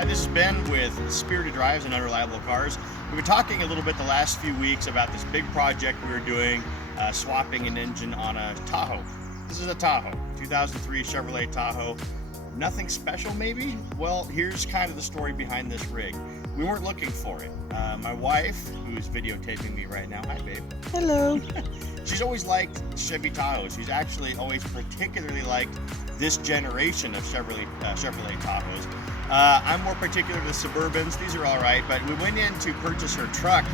Hi, this is Ben with Spirited Drives and Unreliable Cars. We've been talking a little bit the last few weeks about this big project we were doing, swapping an engine on a Tahoe. This is a Tahoe, 2003 Chevrolet Tahoe. Nothing special maybe? Well, here's kind of the story behind this rig. We weren't looking for it. My wife, who's videotaping me right now, hi babe. Hello. She's always liked Chevy Tahoes. She's actually always particularly liked this generation of Chevrolet Tahoes. I'm more particular to the Suburbans. These are all right, but we went in to purchase her truck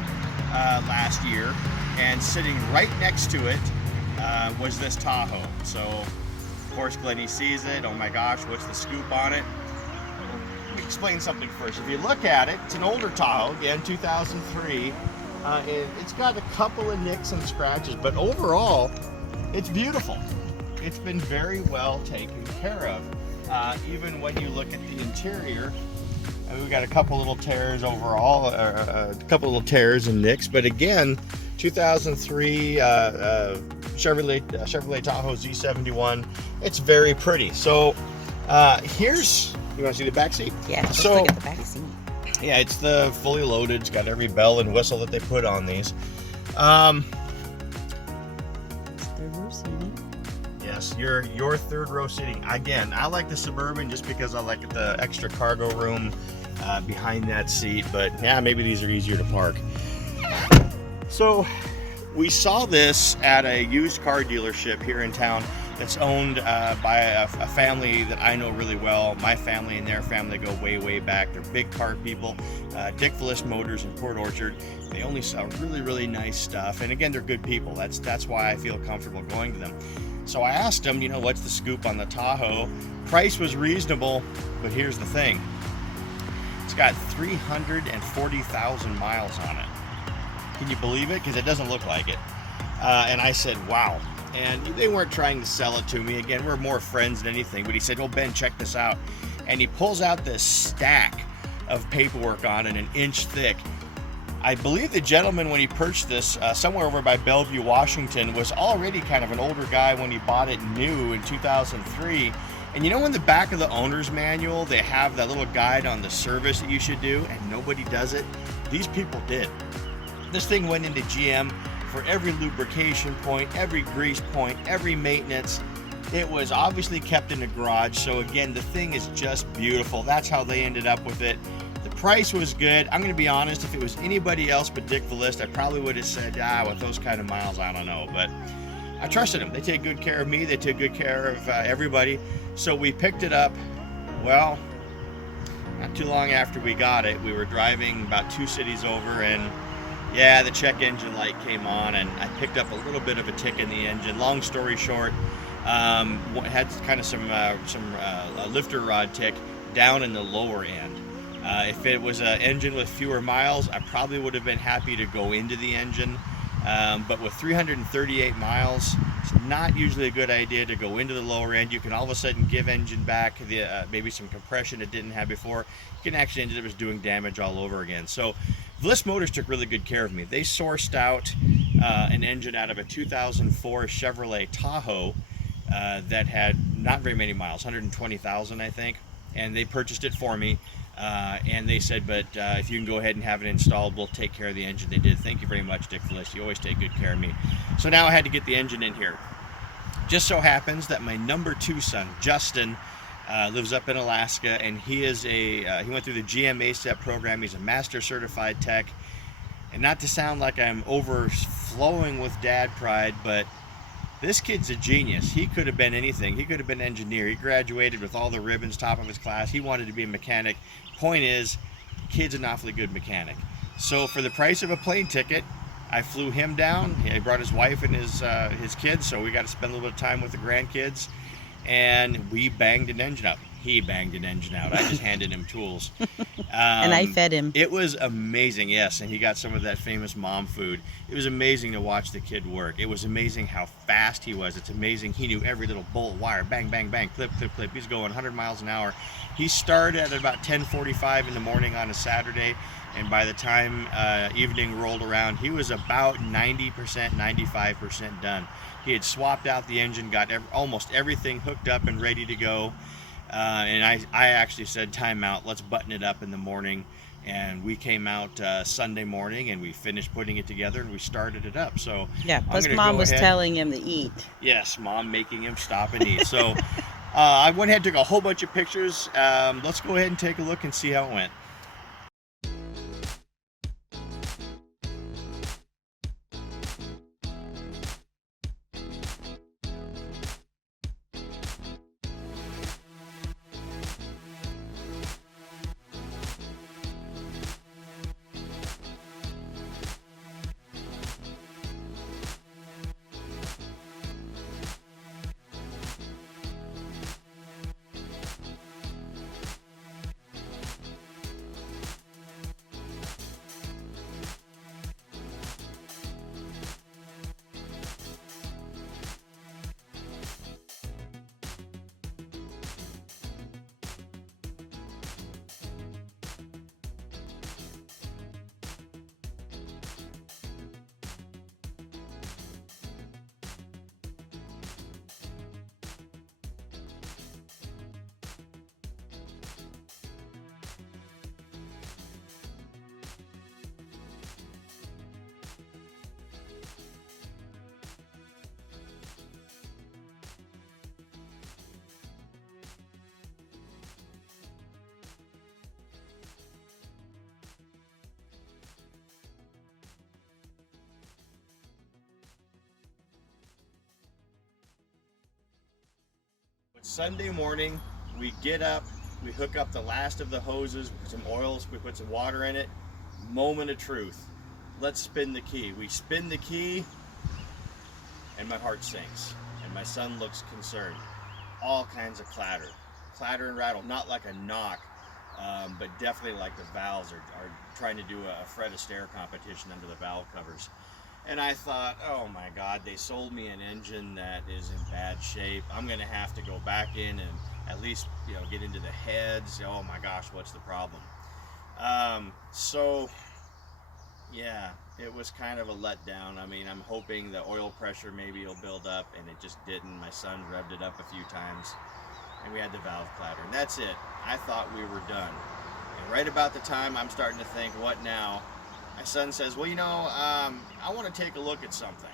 last year, and sitting right next to it was this Tahoe. So, of course, Glennie sees it. Oh my gosh, what's the scoop on it? Let me explain something first. If you look at it, it's an older Tahoe, again, 2003. It's got a couple of nicks and scratches, but overall, it's beautiful. It's been very well taken care of. Even when you look at the interior, we've got a couple little tears overall, a couple little tears and nicks, but again, 2003 Chevrolet Tahoe Z71. It's very pretty. So here's, you want to see the back seat? Yeah, let's so, look at the back seat. Yeah, it's the fully loaded. It's got every bell and whistle that they put on these. It's third row seating. Yes, your third row seating. Again, I like the Suburban just because I like the extra cargo room behind that seat. But yeah, maybe these are easier to park. So we saw this at a used car dealership here in town that's owned by a family that I know really well. My family and their family go way, way back. They're big car people. Dick Villis Motors in Port Orchard. They only sell really, really nice stuff. And again, they're good people. That's why I feel comfortable going to them. So I asked them, you know, what's the scoop on the Tahoe? Price was reasonable, but here's the thing. It's got 340,000 miles on it. Can you believe it? Because it doesn't look like it. And I said, wow. And they weren't trying to sell it to me. Again, we're more friends than anything. But he said, well, Ben, check this out. And he pulls out this stack of paperwork on it, an inch thick. I believe the gentleman, when he purchased this, somewhere over by Bellevue, Washington, was already kind of an older guy when he bought it new in 2003. And you know, in the back of the owner's manual, they have that little guide on the service that you should do, and nobody does it? These people did. This thing went into GM for every lubrication point, every grease point, every maintenance. It was obviously kept in the garage. So again, the thing is just beautiful. That's how they ended up with it. The price was good. I'm going to be honest, if it was anybody else but Dick Villis, I probably would have said, with those kind of miles, I don't know. But I trusted them. They take good care of me. They take good care of everybody. So we picked it up. Well, not too long after we got it, we were driving about 2 cities over, and yeah, the check engine light came on, and I picked up a little bit of a tick in the engine. Long story short, had kind of some lifter rod tick down in the lower end. If it was an engine with fewer miles, I probably would have been happy to go into the engine. But with 338 miles, it's not usually a good idea to go into the lower end. You can all of a sudden give engine back maybe some compression it didn't have before. You can actually end up doing damage all over again. So Villis Motors took really good care of me. They sourced out an engine out of a 2004 Chevrolet Tahoe that had not very many miles, 120,000 I think, and they purchased it for me. And they said, but if you can go ahead and have it installed, we'll take care of the engine. They did. Thank you very much, Dick Villis. You always take good care of me. So now I had to get the engine in here. Just so happens that my number 2 son, Justin, lives up in Alaska, and he went through the GM ASEP program. He's a master certified tech. And not to sound like I'm overflowing with dad pride, but this kid's a genius. He could have been anything. He could have been an engineer. He graduated with all the ribbons, top of his class. He wanted to be a mechanic. Point is, kid's an awfully good mechanic. So for the price of a plane ticket, I flew him down. He brought his wife and his kids, so we got to spend a little bit of time with the grandkids. And we banged an engine up. He banged an engine out. I just handed him tools. And I fed him. It was amazing, yes. And he got some of that famous mom food. It was amazing to watch the kid work. It was amazing how fast he was. It's amazing. He knew every little bolt, wire, bang, bang, bang, clip, clip, clip. He's going 100 miles an hour. He started at about 10:45 in the morning on a Saturday. And by the time evening rolled around, he was about 90%, 95% done. He had swapped out the engine, got almost everything hooked up and ready to go. And I actually said, time out, let's button it up in the morning. And we came out Sunday morning and we finished putting it together and we started it up. So Yeah, I'm plus going to Mom go was ahead. telling him to eat. Yes, Mom making him stop and eat. So I went ahead and took a whole bunch of pictures. Let's go ahead and take a look and see how it went. Sunday morning, we get up, we hook up the last of the hoses, we put some oils, we put some water in it. Moment of truth. Let's spin the key. We spin the key, and my heart sinks, and my son looks concerned. All kinds of clatter and rattle, not like a knock, but definitely like the valves are trying to do a Fred Astaire competition under the valve covers. And I thought, oh my God, they sold me an engine that is in bad shape. I'm gonna have to go back in and at least, get into the heads. Oh my gosh, what's the problem? So yeah, it was kind of a letdown. I mean, I'm hoping the oil pressure maybe will build up, and it just didn't. My son revved it up a few times, and we had the valve clatter, and that's it. I thought we were done. And right about the time I'm starting to think, what now? My son says, well, I want to take a look at something.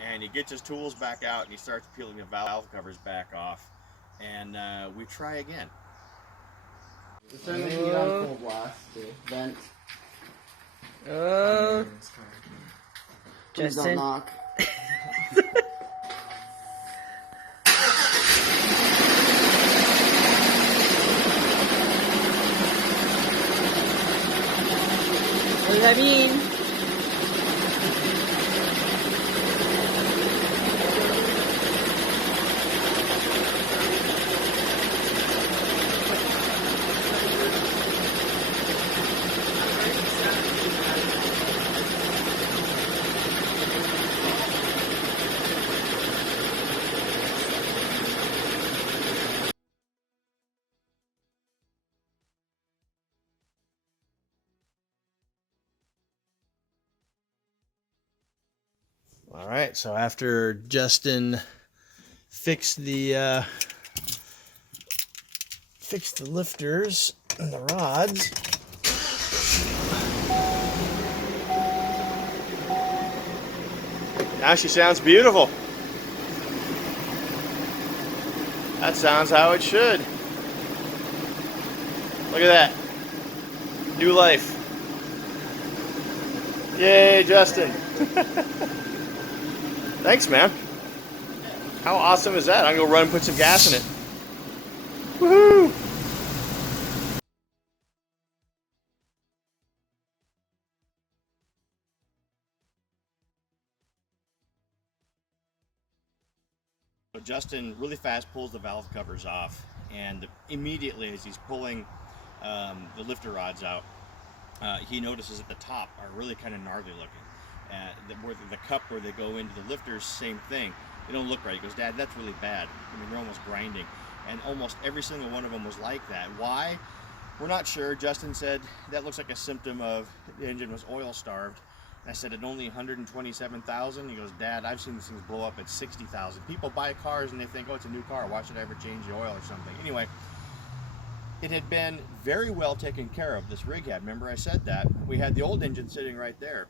And he gets his tools back out and he starts peeling the valve covers back off. And we try again. Turn the heat on full blast, vent. Oh, Please don't Justin. knock. What does that mean? All right, so after Justin fixed the lifters and the rods, now she sounds beautiful. That sounds how it should. Look at that. New life. Yay, Justin. Thanks, man. How awesome is that? I'm gonna go run and put some gas in it. Woohoo! So Justin really fast pulls the valve covers off, and immediately as he's pulling the lifter rods out, he notices at the top are really kind of gnarly looking. Where the cup where they go into the lifters, same thing. They don't look right. He goes, Dad, that's really bad. I mean, they're almost grinding. And almost every single one of them was like that. Why? We're not sure. Justin said that looks like a symptom of the engine was oil starved. And I said, at only 127,000? He goes, Dad, I've seen these things blow up at 60,000. People buy cars and they think, oh, it's a new car. Why should I ever change the oil or something? Anyway, it had been very well taken care of, this rig had. Remember I said that? We had the old engine sitting right there.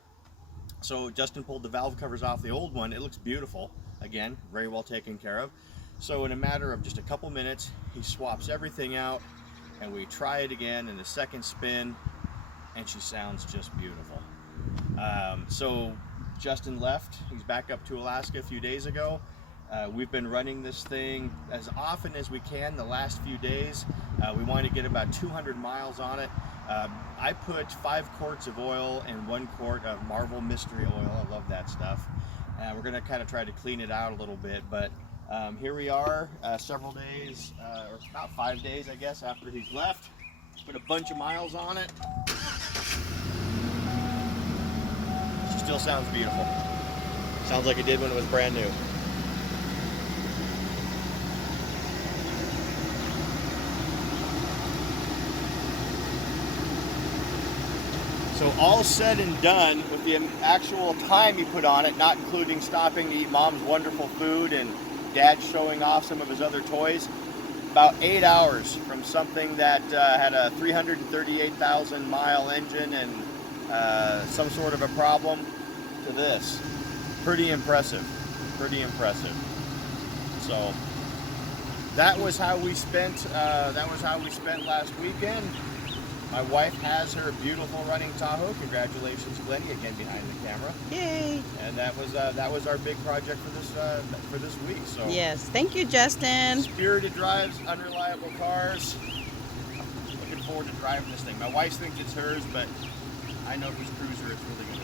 So Justin pulled the valve covers off the old one. It looks beautiful. Again, very well taken care of. So in a matter of just a couple minutes, he swaps everything out, and we try it again in the second spin, and she sounds just beautiful. So Justin left. He's back up to Alaska a few days ago. We've been running this thing as often as we can the last few days. We want to get about 200 miles on it. I put 5 quarts of oil and 1 quart of Marvel Mystery Oil. I love that stuff. We're going to kind of try to clean it out a little bit, but here we are several days, or about 5 days, I guess, after he's left. Put a bunch of miles on it. She still sounds beautiful. Sounds like it did when it was brand new. So all said and done, with the actual time he put on it, not including stopping to eat Mom's wonderful food and Dad showing off some of his other toys, about 8 hours from something that had a 338,000 mile engine and some sort of a problem to this. Pretty impressive, pretty impressive. So that was how we spent last weekend. My wife has her beautiful running Tahoe. Congratulations, Glennie, again behind the camera. Yay! And that was our big project for this week. So Yes, thank you, Justin. spirited drives, unreliable cars. Looking forward to driving this thing. My wife thinks it's hers, but I know whose cruiser it's really going to